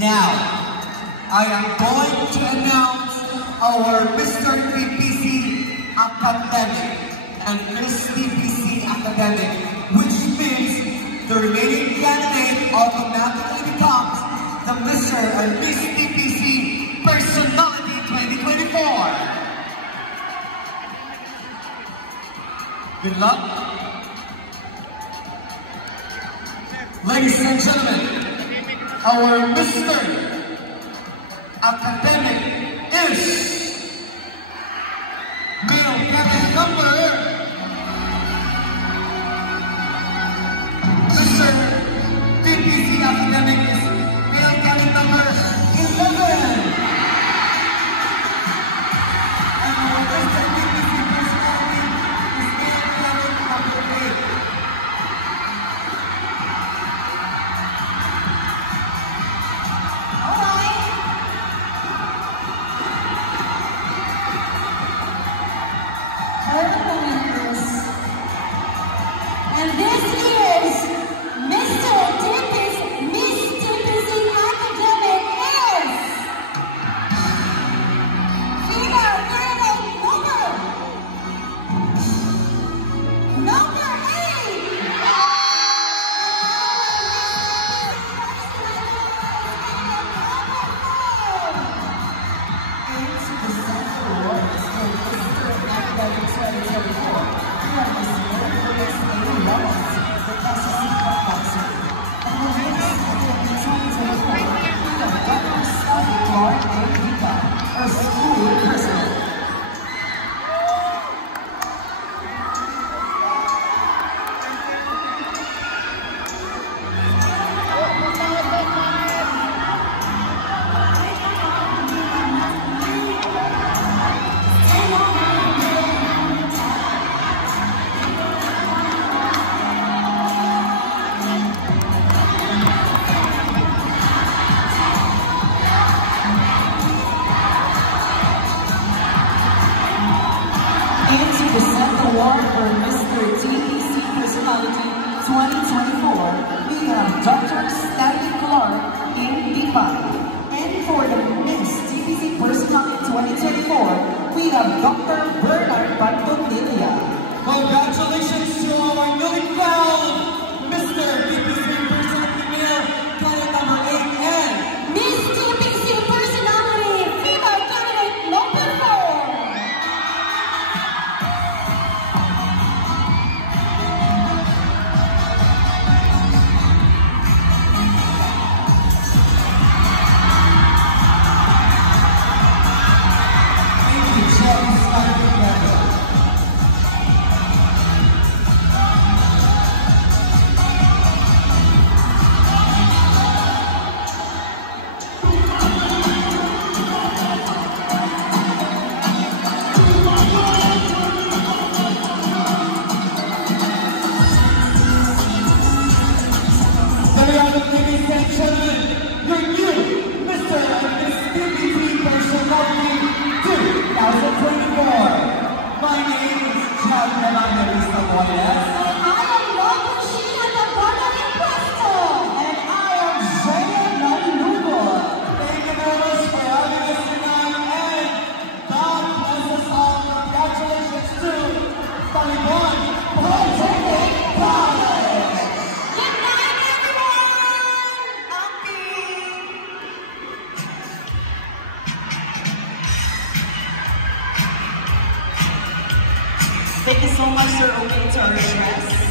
Now, I am going to announce our Mr. PPC Academic and Miss PPC Academic, which means the remaining candidate automatically becomes the Mr. and Miss PPC Personality 2024. Good luck. Ladies and gentlemen, our Mr. Academic is male cabinet number Mr. PPC Academic is male cabinet number 11. And our Mr. PPC Personality is male cabinet number 8. And this year's Mr. Tippis, Miss TPC Academic is female candidate number 8. To present the award for Mr. TPC Personality 2024, we have Dr. Stanley Clark in Dipan. And for the Miss TPC Personality 2024, we have Dr. Bernard Pantonilia. Congratulations to our newly crowned Mr. PPC Personality Male Candidate number 8 and Miss TPC Personality Female Candidate number 4. Ladies and gentlemen, your new Mr. and Miss PPC Personality 2024. My name is Chad Evangelista Boyes. And I am Locushina Tabarani Presto. And I am Zaya Nalugo. Thank you very much for having us tonight, and God bless us all. Congratulations to Taliban Polytechnic College. Good night, everyone. Thank you so much for opening to our guests.